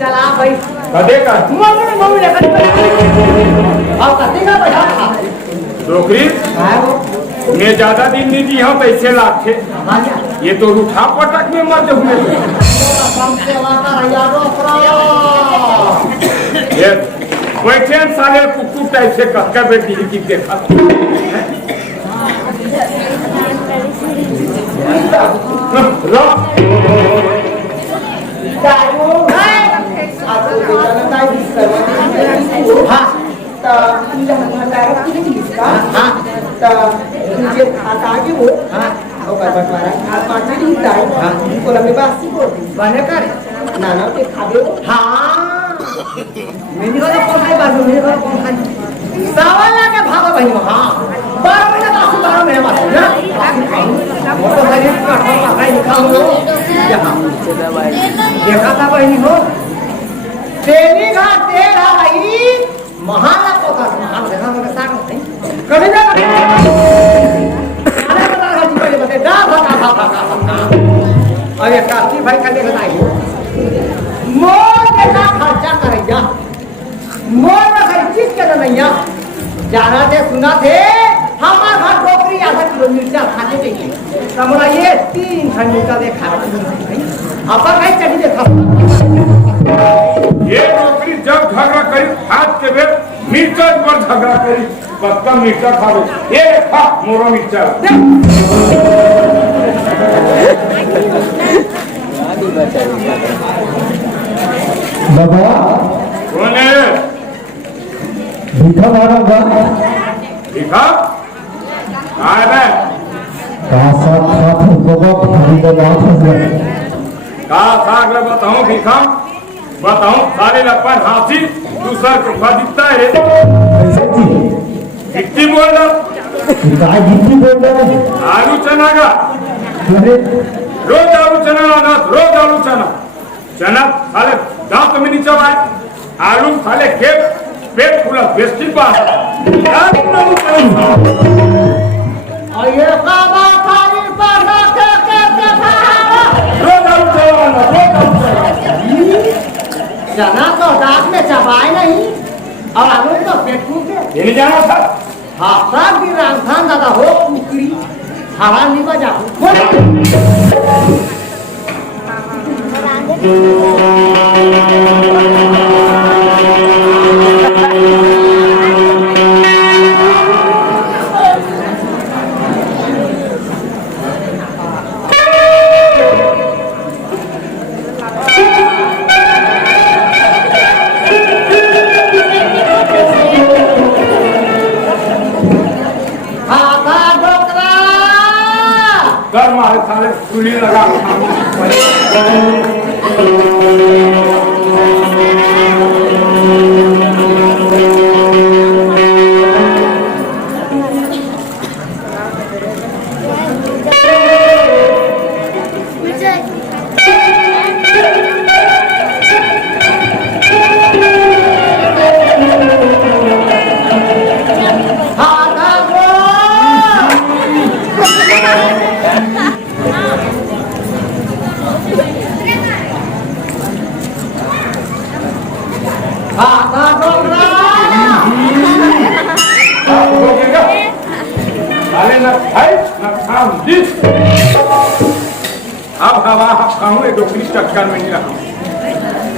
चला भाई कदे का मम्मी मम्मी ने अब कते का बैठा था नौकरी है वो मैं ज्यादा दिन नहीं दी हूँ पैसे लाख थे ये तो रूठा पटक में मत हुए कम सेवा कर यारो ये बैठे साले कुकुर टाइप से कक्का बेटी की देखा लो तुझे आता आगे हो और बटवारा आज पांच दिन ही ताई को लंबे बात सी बोल बने कर ना ना ते खाबे हाँ मेरी वाला कौन है बाजू मेरी वाला कौन है सावन लाके भागो भाई हाँ 12 महीने बासी 12 महीने बासी ना वो तो भाई का भाई लिखा हो यहाँ देखा था भाई हो तेरी घाट तेरा भाई महाना को का महान देखा तो साग नहीं कभी ना अरे बता गाजी पहले बते दा भगा अरे काकी भाई का देखा नहीं मोर देखा खर्चा करैया मोर ना खर्चित कर नैया जाना थे सुना थे हमार घर टोकरी आधा किलो मिर्चा खाने चाहिए कमरा ये 3 घंटा देखा अपन भाई चढ़ी देखा ये नौकरी जब झगड़ा करी हाथ के बेर मिर्चा पर झगड़ा करी पक्का मिर्चा खा लो ये खा मोरो मिर्चा बाबा कौन है भीखा मांगा दिखा कहाँ है कहा साथ साथ बाबा भिखारी का बात हो गया कहा साग ले बताऊं दिखा बताऊं सारे लपन हाथी दूसरा कुफा दिखता है कैसे थी कितनी बोल रहा गाय गिट्टी बोल रहा है आलू चना का अरे रोज आलू चना लाना रोज आलू चना चना साले दांत में नीचे आए आलू साले खेत पेट फूला बेस्टी पास अये बाबा पानी पाना के रोज आलू चना लाना रोज आलू चना चना तो दांत में चबाए नहीं और आलू तो पेट फूल के ये नहीं जाना था हाँ सब भी रामखान दादा हो कुकरी हवा नहीं बजा कर मारे साले चुली लगा अब हवा खाऊं ये डोकरी चक्कर में नहीं रहा